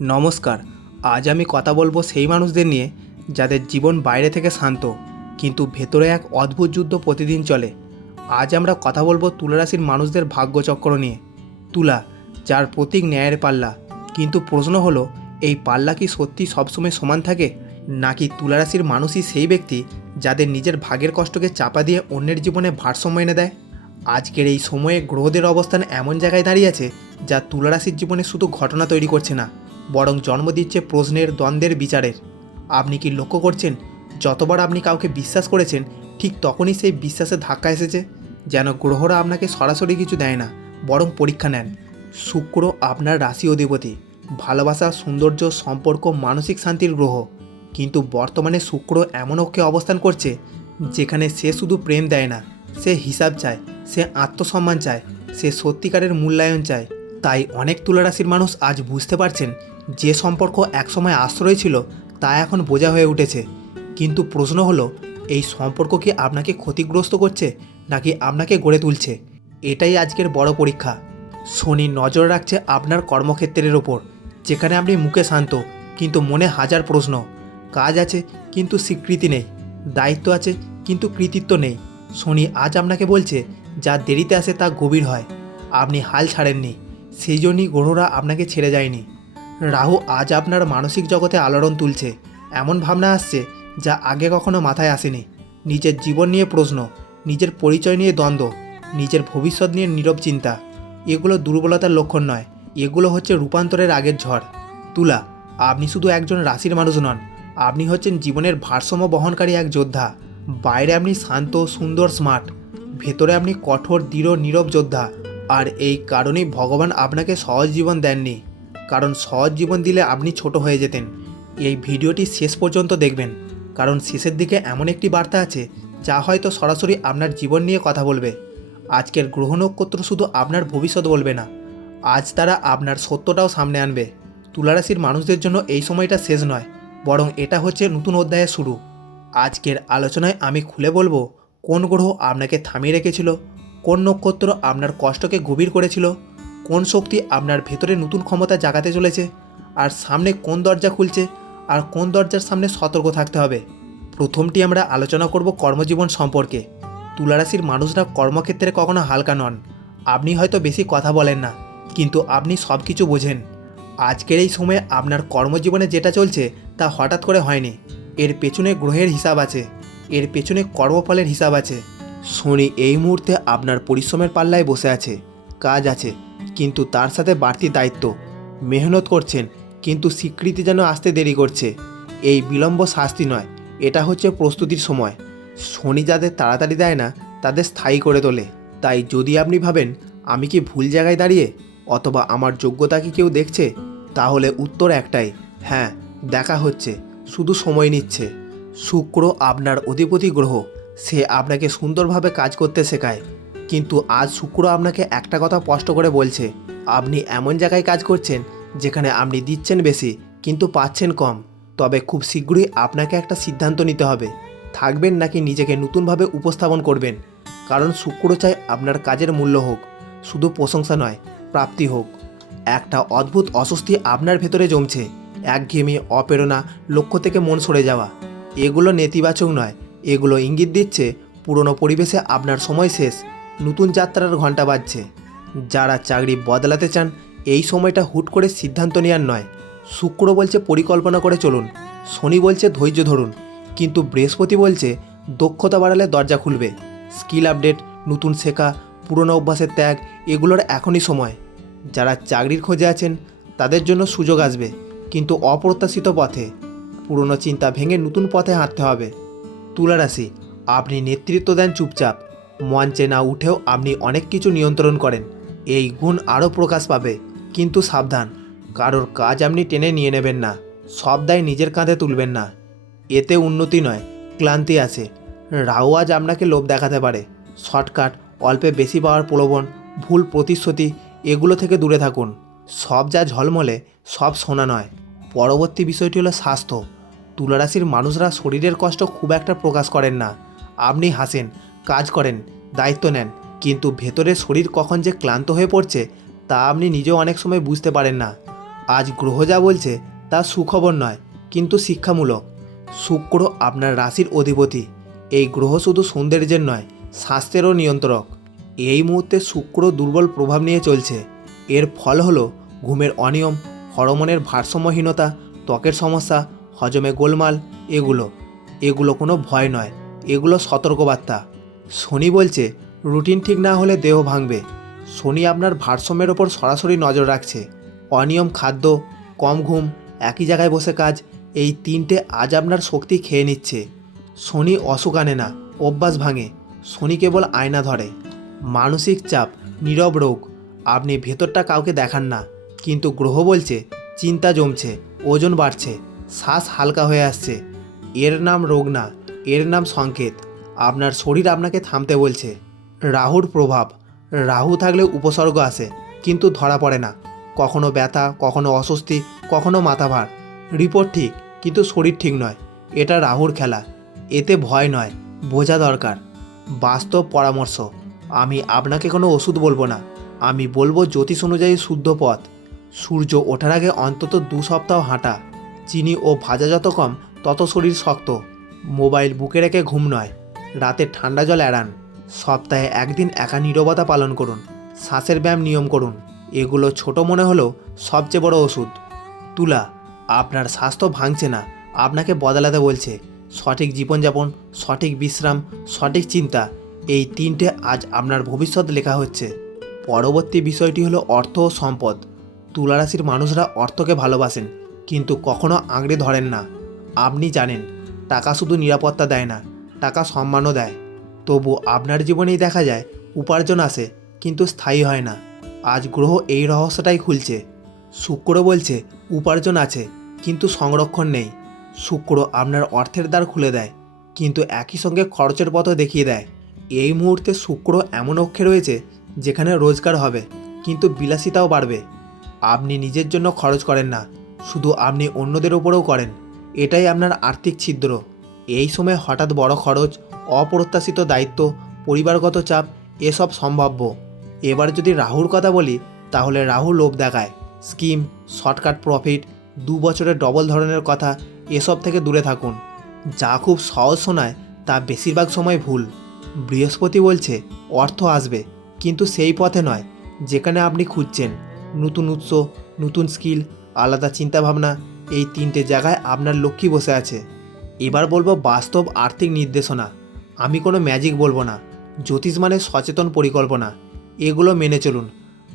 নমস্কার, আজ আমি কথা বলব সেই মানুষদের নিয়ে যাদের জীবন বাইরে থেকে শান্ত, কিন্তু ভেতরে এক অদ্ভুত যুদ্ধ প্রতিদিন চলে। আজ আমরা কথা বলব তুলারাশির মানুষদের ভাগ্যচক্র নিয়ে। তুলা, যার প্রতীক ন্যায়ের পাল্লা, কিন্তু প্রশ্ন হলো, এই পাল্লা কি সত্যি সবসময় সমান থাকে? নাকি তুলারাশির মানুষই সেই ব্যক্তি যাদের নিজের ভাগের কষ্টকে চাপা দিয়ে অন্যের জীবনে ভারসাম্য এনে দেয়? আজকের এই সময়ে গ্রহদের অবস্থান এমন জায়গায় দাঁড়িয়ে আছে যা তুলারাশির জীবনে শুধু ঘটনা তৈরি করছে না। বরং জন্ম দিচ্ছে প্রশ্নের দ্বন্দ্বের বিচারের। আপনি কি লক্ষ্য করছেন, যতবার আপনি কাউকে বিশ্বাস করেছেন, ঠিক তখনই সেই বিশ্বাসের ধাক্কা এসেছে? যেন গ্রহরা আপনাকে সরাসরি কিছু দেয় না, বরং পরীক্ষা নেন। শুক্র আপনার রাশি অধিপতি। ভালোবাসা, সৌন্দর্য, সম্পর্ক, মানসিক শান্তির গ্রহ। কিন্তু বর্তমানে শুক্র এমন অক্ষে অবস্থান করছে, যেখানে সে শুধু প্রেম দেয় না, সে হিসাব চায়, সে আত্মসম্মান চায়, সে সত্যিকারের মূল্যায়ন চায়। তাই অনেক তুলারাশির মানুষ আজ বুঝতে পারছেন যে সম্পর্ক একসময় আশ্রয় ছিল তা এখন বোঝা হয়ে উঠেছে। কিন্তু প্রশ্ন হলো, এই সম্পর্ক কি আপনাকে ক্ষতিগ্রস্ত করছে নাকি আপনাকে গড়ে তুলছে? এটাই আজকের বড় পরীক্ষা। শনি নজর রাখছে আপনার কর্মক্ষেত্রের ওপর, যেখানে আপনি মুখে শান্ত, কিন্তু মনে হাজার প্রশ্ন। কাজ আছে, কিন্তু স্বীকৃতি নেই। দায়িত্ব আছে, কিন্তু কৃতিত্ব নেই। শনি আজ আপনাকে বলছে, যা দেরিতে আসে তা গভীর হয়। আপনি হাল ছাড়েননি। সেই জন্যই গ্রহরা আপনাকে ছেড়ে যায়নি। রাহু আজ আপনার মানসিক জগতে আলোড়ন তুলছে, এমন ভাবনা আসছে যা আগে কখনো মাথায় আসেনি। নিজের জীবন নিয়ে প্রশ্ন, নিজের পরিচয় নিয়ে দ্বন্দ্ব, নিজের ভবিষ্যৎ নিয়ে নীরব চিন্তা, এগুলো দুর্বলতার লক্ষণ নয়, এগুলো হচ্ছে রূপান্তরের আগের ঝড়। তুলা, আপনি শুধু একজন রাশির মানুষ নন, আপনি হচ্ছেন জীবনের ভারসাম্য বহনকারী এক যোদ্ধা। বাইরে আপনি শান্ত, সুন্দর, স্মার্ট, ভেতরে আপনি কঠোর, দৃঢ়, নীরব যোদ্ধা। আর এই কারণেই ভগবান আপনাকে সহজ জীবন দেননি। কারণ সহজ জীবন দিলে আপনি ছোট হয়ে যেতেন। এই ভিডিওটি শেষ পর্যন্ত দেখবেন। কারণ শেষের দিকে এমন একটি বার্তা আছে, যা হয়তো সরাসরি আপনার জীবন নিয়ে কথা বলবে। আজকের গ্রহ নক্ষত্র শুধু আপনার ভবিষ্যৎ বলবে না, আজ তারা আপনার সত্যটাও সামনে আনবে। তুলারাশির মানুষদের জন্য এই সময়টা শেষ নয়, বরং এটা হচ্ছে নতুন অধ্যায়ের শুরু। আজকের আলোচনায় আমি খুলে বলব, কোন গ্রহ আপনাকে থামিয়ে রেখেছিল কোন নক্ষত্র আপনার কষ্টকে গভীর করেছিল? কোন শক্তি আপনার ভেতরে নতুন ক্ষমতা জাগাতে চলেছে? আর সামনে কোন দরজা খুলছে? আর কোন দরজার সামনে সতর্ক থাকতে হবে? প্রথমটি আমরা আলোচনা করব কর্মজীবন সম্পর্কে। তুলারাশির মানুষরা কর্মক্ষেত্রে কখনো হালকা নন। আপনি হয়তো বেশি কথা বলেন না, কিন্তু আপনি সব কিছু বোঝেন। আজকের এই সময়ে আপনার কর্মজীবনে যেটা চলছে তা হঠাৎ করে হয়নি। এর পেছনে গ্রহের হিসাব আছে। এর পেছনে কর্মফলের হিসাব আছে। শনি এই মুহূর্তে আপনার পরিশ্রমের পাল্লায় বসে আছে, কাজ আছে, কিন্তু তার সাথে বাড়তি দায়িত্ব। মেহনত করছেন, কিন্তু স্বীকৃতি যেন আসতে দেরি করছে। এই বিলম্ব শাস্তি নয়, এটা হচ্ছে প্রস্তুতির সময়। শনি যাদের তাড়াতাড়ি দেয় না, তাদের স্থায়ী করে তোলে। তাই যদি আপনি ভাবেন, আমি কি ভুল জায়গায় দাঁড়িয়ে, অথবা আমার যোগ্যতা কি কেউ দেখছে, তাহলে উত্তর একটাই হ্যাঁ দেখা হচ্ছে, শুধু সময় নিচ্ছে। শুক্র আপনার অধিপতি গ্রহ। সে আপনাকে সুন্দরভাবে কাজ করতে শেখায়। কিন্তু আজ শুক্র আপনাকে একটা কথা স্পষ্ট করে বলছে। আপনি এমন জায়গায় কাজ করছেন, যেখানে আপনি দিচ্ছেন বেশি, কিন্তু পাচ্ছেন কম। তবে খুব শীঘ্রই আপনাকে একটা সিদ্ধান্ত নিতে হবে। থাকবেন নাকি নিজেকে নতুনভাবে উপস্থাপন করবেন? কারণ শুক্র চায় আপনার কাজের মূল্য হোক, শুধু প্রশংসা নয়, প্রাপ্তি হোক। একটা অদ্ভুত অস্বস্তি আপনার ভেতরে জমছে, একঘেয়েমি, অপ্রেরণা, লক্ষ্য থেকে মন সরে যাওয়া। এগুলো নেতিবাচক নয় এগুলো ইঙ্গিত দিচ্ছে পুরনো পরিবেশে আপনার সময় শেষ, নতুন যাত্রার ঘণ্টা বাজছে। যারা চাকরি বদলাতে চান, এই সময়টা হুট করে সিদ্ধান্ত নেওয়ার নয়। শুক্র বলছে পরিকল্পনা করে চলুন, শনি বলছে ধৈর্য ধরুন, কিন্তু বৃহস্পতি বলছে দক্ষতা বাড়ালে দরজা খুলবে। স্কিল আপডেট, নতুন শেখা, পুরনো অভ্যাসের ত্যাগ, এগুলোর এখনই সময়। যারা চাকরির খোঁজে আছেন, তাদের জন্য সুযোগ আসবে, কিন্তু অপ্রত্যাশিত পথে। পুরনো চিন্তা ভেঙে নতুন পথে হাঁটতে হবে। তুলা রাশি। আপনি নেতৃত্ব দেন চুপচাপ। মঞ্চে না উঠেও আপনি অনেক কিছু নিয়ন্ত্রণ করেন। এই গুণ আরও প্রকাশ পাবে। কিন্তু সাবধান, কারোর কাজ আপনি টেনে নিয়ে নেবেন না। সব দায় নিজের কাঁধে তুলবেন না। এতে উন্নতি নয়, ক্লান্তি আছে। রাও আজ আপনাকে লোভ দেখাতে পারে। শর্টকাট, অল্পে বেশি পাওয়ার প্রলোভন, ভুল প্রতিশ্রুতি, এগুলো থেকে দূরে থাকুন। সব যা ঝলমলে, সব শোনা নয়। পরবর্তী বিষয়টি হলো স্বাস্থ্য। তুলারাশির মানুষরা শরীরের কষ্ট খুব একটা প্রকাশ করেন না। আপনি হাসেন, কাজ করেন, দায়িত্ব নেন, কিন্তু ভেতরে শরীর কখন যে ক্লান্ত হয়ে পড়ছে তা আপনি নিজেও অনেক সময় বুঝতে পারেন না। আজ গ্রহ যা বলছে তা সুখবর নয়, কিন্তু শিক্ষামূলক। শুক্র আপনার রাশির অধিপতি। এই গ্রহ শুধু সৌন্দর্যের নয়, স্বাস্থ্যেরও নিয়ন্ত্রক। এই মুহূর্তে শুক্র দুর্বল প্রভাব নিয়ে চলছে। এর ফল হলো ঘুমের অনিয়ম, হরমোনের ভারসাম্যহীনতা, ত্বকের সমস্যা হজমে গোলমাল, এগুলো। এগুলো কোনো ভয় নয়। এগুলো সতর্কবার্তা। শনি বলছে, রুটিন ঠিক না হলে দেহ ভাঙবে। শনি আপনার ভারসাম্যের ওপর সরাসরি নজর রাখছে। অনিয়ম খাদ্য, কম ঘুম, একই জায়গায় বসে কাজ, এই তিনটে আজ আপনার শক্তি খেয়ে নিচ্ছে। শনি অসুখ আনে না, অভ্যাস ভাঙে। শনি কেবল আয়না ধরে। মানসিক চাপ, নীরব রোগ। আপনি ভেতরটা কাউকে দেখান না। কিন্তু গ্রহ বলছে, চিন্তা জমছে, ওজন বাড়ছে। শ্বাস হালকা হয়ে আসছে। এর নাম রোগ না এর নাম সংকেত। আপনার শরীর আপনাকে থামতে বলছে। রাহুর প্রভাব। রাহু থাকলে উপসর্গ আসে, কিন্তু ধরা পড়ে না। কখনো ব্যথা, কখনো অস্বস্তি, কখনো মাথা ভার রিপোর্ট ঠিক, কিন্তু শরীর ঠিক নয়। এটা রাহুর খেলা। এতে ভয় নয়, বোঝা দরকার। বাস্তব পরামর্শ, আমি আপনাকে কোনো ওষুধ বলব না। আমি বলব জ্যোতিষ অনুযায়ী শুদ্ধ পথ। সূর্য ওঠার আগে অন্তত দু সপ্তাহ হাঁটা। চিনি ও ভাজা যত কম, তত শরীর শক্ত। মোবাইল বুকে রেখে ঘুম নয়, রাতে ঠান্ডা জল এড়ান। সপ্তাহে একদিন একা নীরবতা পালন করুন, শ্বাসের ব্যায়াম নিয়ম করুন। এগুলো ছোট মনে হলেও সবচেয়ে বড় ওষুধ। তুলা, আপনার স্বাস্থ্য ভাঙছে না, আপনাকে বদলাতে বলছে, সঠিক জীবনযাপন, সঠিক বিশ্রাম, সঠিক চিন্তা, এই তিনটে আজ আপনার ভবিষ্যৎ লেখা হচ্ছে। পরবর্তী বিষয়টি হলো অর্থ ও সম্পদ। তুলারাশির মানুষরা অর্থকে ভালোবাসেন কিন্তু কখনো আঁকড়ে ধরেন না। আপনি জানেন, টাকা শুধু নিরাপত্তা দেয় না, টাকা সম্মানও দেয়। তবু আপনার জীবনেই দেখা যায়, উপার্জন আসে, কিন্তু স্থায়ী হয় না। আজ গ্রহ এই রহস্যটাই খুলছে। শুক্র বলছে, উপার্জন আছে, কিন্তু সংরক্ষণ নেই। শুক্র আপনার অর্থের দ্বার খুলে দেয়, কিন্তু একই সঙ্গে খরচের পথও দেখিয়ে দেয়। এই মুহূর্তে শুক্র এমন অক্ষে রয়েছে, যেখানে রোজগার হবে, কিন্তু বিলাসিতাও বাড়বে। আপনি নিজের জন্য খরচ করেন না শুধু আপনি অন্যদের ওপরেও করেন। এটাই আপনার আর্থিক ছিদ্র। এই সময় হঠাৎ বড় খরচ, অপ্রত্যাশিত দায়িত্ব, পরিবারগত চাপ, এসব সম্ভাব্য। এবার যদি রাহুর কথা বলি, তাহলে রাহু লোভ দেখায়। স্কিম, শর্টকাট প্রফিট, দু বছরের ডবল ধরনের কথা, এসব থেকে দূরে থাকুন। যা খুব সহজ শোনায়, তা বেশিরভাগ সময় ভুল। বৃহস্পতি বলছে, অর্থ আসবে, কিন্তু সেই পথে নয়, যেখানে আপনি খুঁজছেন। নতুন উৎস, নতুন স্কিল আলাদা চিন্তাভাবনা, এই তিনটে জায়গায় আপনার লক্ষ্মী বসে আছে। এবার বলব বাস্তব আর্থিক নির্দেশনা। আমি কোনো ম্যাজিক বলব না। জ্যোতিষ মানে সচেতন পরিকল্পনা। এগুলো মেনে চলুন।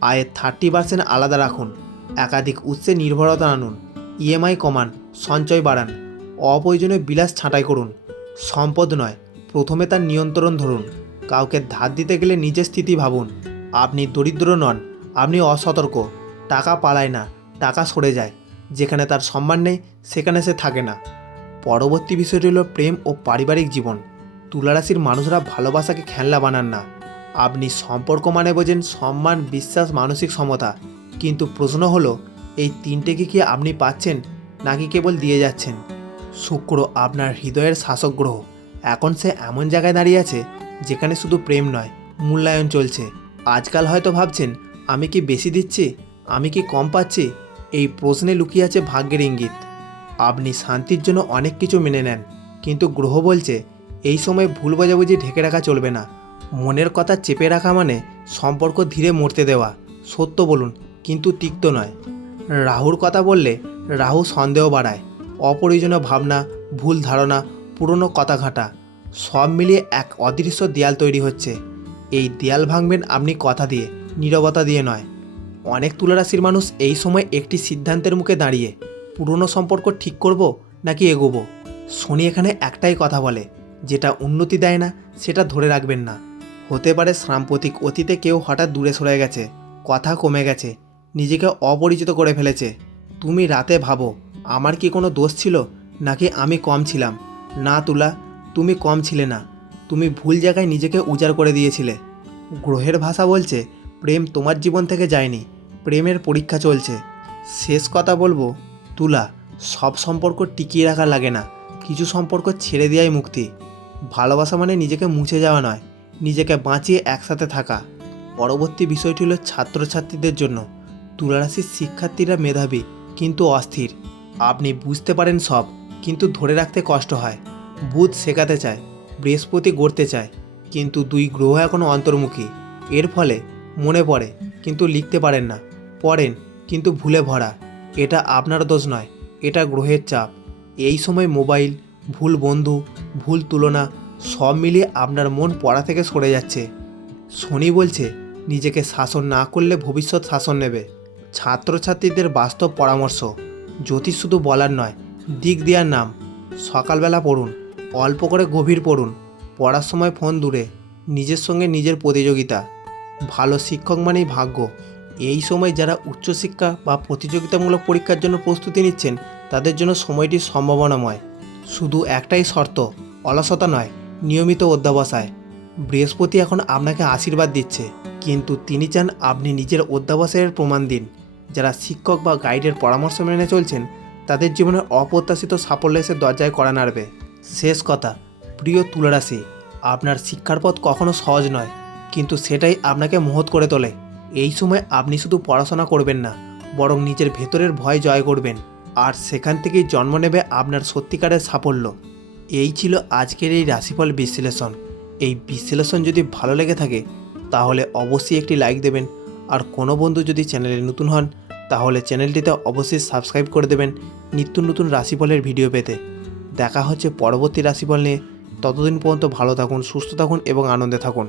আয়ের থার্টি পার্সেন্ট আলাদা রাখুন। একাধিক উৎসে নির্ভরতা আনুন। ইএমআই কমান, সঞ্চয় বাড়ান। অপ্রয়োজনীয় বিলাস ছাঁটাই করুন। সম্পদ নয়, প্রথমে তার নিয়ন্ত্রণ ধরুন। কাউকে ধার দিতে গেলে নিজের স্থিতি ভাবুন। আপনি দরিদ্র নন, আপনি অসতর্ক। টাকা পালায় না। টাকা সরে যায়। যেখানে তার সম্মান নেই, সেখানে সে থাকে না। পরবর্তী বিষয়টি হলো প্রেম ও পারিবারিক জীবন। তুলারাশির মানুষরা ভালোবাসাকে খেলনা বানান না। আপনি সম্পর্ক মানে বোঝেন সম্মান, বিশ্বাস, মানসিক সমতা। কিন্তু প্রশ্ন হলো, এই তিনটেকে কি আপনি পাচ্ছেন, নাকি কেবল দিয়ে যাচ্ছেন? শুক্র আপনার হৃদয়ের শাসক গ্রহ। এখন সে এমন জায়গায় দাঁড়িয়ে আছে, যেখানে শুধু প্রেম নয়, মূল্যায়ন চলছে। আজকাল হয়তো ভাবছেন, আমি কি বেশি দিচ্ছি? আমি কি কম পাচ্ছি? এই প্রশ্নে লুকিয়ে আছে ভাগ্যের ইঙ্গিত। আপনি শান্তির জন্য অনেক কিছু মেনে নেন, কিন্তু গ্রহ বলছে, এই সময় ভুল বোঝাবুঝি ঢেকে রাখা চলবে না। মনের কথা চেপে রাখা মানে সম্পর্ক ধীরে মরতে দেওয়া, সত্য বলুন, কিন্তু তিক্ত নয়। রাহুর কথা বললে রাহু সন্দেহ বাড়ায়, অপ্রয়োজনীয় ভাবনা, ভুল ধারণা, পুরনো কথা ঘাটা, সব মিলিয়ে এক অদৃশ্য দেয়াল তৈরি হচ্ছে। এই দেয়াল ভাঙবেন আপনি কথা দিয়ে, নীরবতা দিয়ে নয়। অনেক তুলারাশির মানুষ এই সময় একটি সিদ্ধান্তের মুখে দাঁড়িয়ে, পুরনো সম্পর্ক ঠিক করব নাকি এগোবো? শনি এখানে একটাই কথা বলে, যেটা উন্নতি দেয় না, সেটা ধরে রাখবেন না। হতে পারে সাম্প্রতিক অতীতে কেউ হঠাৎ দূরে সরে গেছে, কথা কমে গেছে, নিজেকে অপরিচিত করে ফেলেছে। তুমি রাতে ভাবো, আমার কি কোনো দোষ ছিল, নাকি আমি কম ছিলাম? না তুলা, তুমি কম ছিলে না, তুমি ভুল জায়গায় নিজেকে উজাড় করে দিয়েছিলে। গ্রহের ভাষা বলছে, প্রেম তোমার জীবন থেকে যায়নি প্রেমের পরীক্ষা চলছে। শেষ কথা বলব, তুলা, সব সম্পর্ক টিকিয়ে রাখা লাগে না। কিছু সম্পর্ক ছেড়ে দেওয়াই মুক্তি। ভালোবাসা মানে নিজেকে মুছে যাওয়া নয়, নিজেকে বাঁচিয়ে একসাথে থাকা। পরবর্তী বিষয়টি হলো ছাত্রছাত্রীদের জন্য। তুলারাশির শিক্ষার্থীরা মেধাবী, কিন্তু অস্থির। আপনি বুঝতে পারেন সব, কিন্তু ধরে রাখতে কষ্ট হয়। বুধ শেখাতে চায়, বৃহস্পতি গড়তে চায়, কিন্তু দুই গ্রহ এখনও অন্তর্মুখী। এর ফলে মনে পড়ে, কিন্তু লিখতে পারেন না। পড়েন, কিন্তু ভুলে ভরা। এটা আপনার দোষ নয়, এটা গ্রহের চাপ। এই সময় মোবাইল, ভুল বন্ধু, ভুল তুলনা, সব মিলিয়ে আপনার মন পড়া থেকে সরে যাচ্ছে। শনি বলছে, নিজেকে শাসন না করলে ভবিষ্যৎ শাসন নেবে। ছাত্রছাত্রীদের বাস্তব পরামর্শ, জ্যোতিষ শুধু বলার নয়, দিক দেওয়ার নাম। সকালবেলা পড়ুন, অল্প করে গভীর পড়ুন, পড়ার সময় ফোন দূরে, নিজের সঙ্গে নিজের প্রতিযোগিতা। ভালো শিক্ষক মানেই ভাগ্য এই সময় যারা উচ্চশিক্ষা বা প্রতিযোগিতামূলক পরীক্ষার জন্য প্রস্তুতি নিচ্ছেন, তাদের জন্য সময়টি সম্ভাবনাময়। শুধু একটাই শর্ত, অলসতা নয়, নিয়মিত অধ্যাবসায়। বৃহস্পতি এখন আপনাকে আশীর্বাদ দিচ্ছে, কিন্তু তিনি চান আপনি নিজের অধ্যাবসায়ের প্রমাণ দিন। যারা শিক্ষক বা গাইডের পরামর্শ মেনে চলছেন, তাদের জীবনে অপ্রত্যাশিত সাফল্য এসে দরজায় করা নাড়বে। শেষ কথা, প্রিয় তুলারাশি, আপনার শিক্ষার পথ কখনো সহজ নয়, কিন্তু সেটাই আপনাকে মহৎ করে তোলে। এই সময় আপনি শুধু পড়াশোনা করবেন না, বরং নিজের ভেতরের ভয় জয় করবেন, আর সেখান থেকেই জন্ম নেবে আপনার সত্যিকারের সাফল্য। এই ছিল আজকের এই রাশিফল বিশ্লেষণ। এই বিশ্লেষণ যদি ভালো লেগে থাকে, তাহলে অবশ্যই একটি লাইক দেবেন, আর কোনো বন্ধু যদি চ্যানেলে নতুন হন, তাহলে চ্যানেলটিতে অবশ্যই সাবস্ক্রাইব করে দেবেন নিত্য নতুন রাশিফলের ভিডিও পেতে। দেখা হচ্ছে পরবর্তী রাশিফল নিয়ে। ততদিন পর্যন্ত ভালো থাকুন, সুস্থ থাকুন এবং আনন্দে থাকুন।